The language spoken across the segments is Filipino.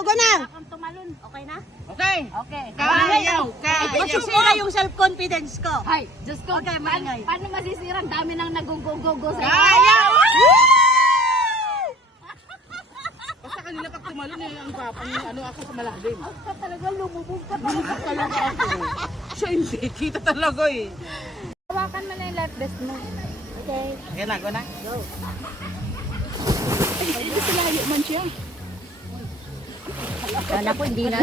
go na. Akong tumalon. Okay na? Okay. Okay. Kayaw, Masisira yung self-confidence ko. Hay, Diyos ko. Okay, maingay. Paano masisira? Ang dami nang nagugugugo sa Kayaw! Basta kanina pag tumalon eh, ang papang ano ako sa malalim. Ka talaga, lumubog ka. Lumubog talaga ako. Siya hindi, kita talaga eh. Hawakan mo na yung life vest mo. Okay. Okay na, go na. Go. Hindi sila hayo man siya. Kala ko hindi na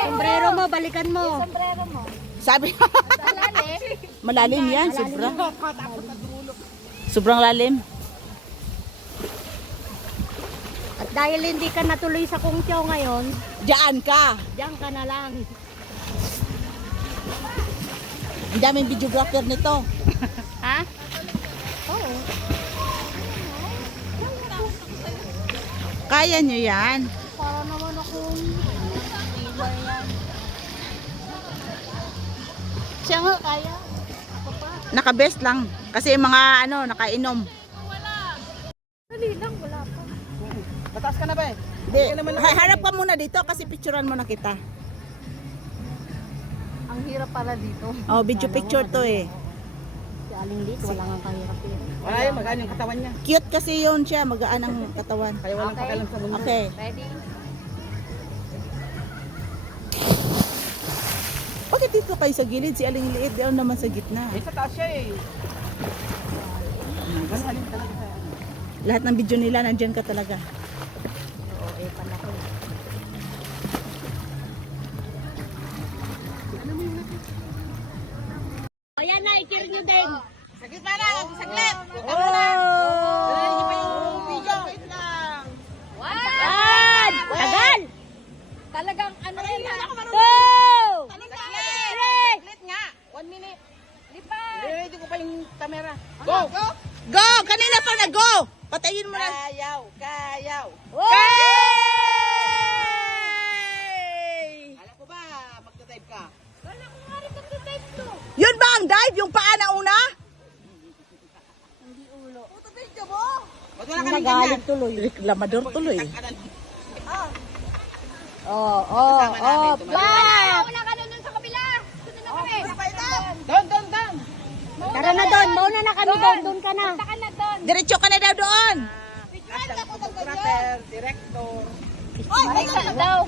sombrero mo, balikan mo. Sombrero mo. Sabi, Malalim. malalim yan, sobra. Sobrang lalim. At dahil hindi ka natuloy sa Kungtiyaw ngayon, Diyan ka. diyan ka na lang. Ang daming videographer nito. Ha? Oo. Kaya nyo yan. Para naman akong siya nga kaya. Ako pa. Naka-best lang. Kasi yung mga ano, nakainom. Dali lang, wala pa. Mataas ka na ba eh? Hindi. Harap ka muna dito kasi picturean mo na kita. Ang hirap pala dito. Oh, video picture to eh. Si Aling Lit, wala nga kahirap yun. Wala yun, magaan yung katawan niya. Cute kasi yun siya, magaan ang katawan. Kaya walang Okay. pakialam sa mundo. Okay. Ready? Bakit dito kayo sa gilid? Si Aling Liit, di naman sa gitna. Sa taas siya eh. Lahat ng video nila, nandyan ka talaga. Oo, pala ko. Ayan na, ikir nyo din. Saglit pa lang, saglit! One! Tagal! Talagang ano yan ha? Two! Saglit nga! 1 minute. Lipat! Ready ko pa yung camera. Go! Go! Go! Kanina pa na go! Patayin mo na. Kayaw! Kayaw! Alam ko ba, magta-type ka? Wala ko nga rin magta-type to. Yun ba ang dive? Yung paa na una? Hindi ulo. Puto video mo! Ba't wala ka ng Nagalit ganyan? tuloy. Lamador tuloy. Oh, back! Wala ka nun sa kabila. Sunod na kami. Doon! Tara na doon, mauna na kami doon, doon ka na. Punta ka na doon. Diretso ka na daw doon. Picturean ka po ng Director. Ay, ka daw.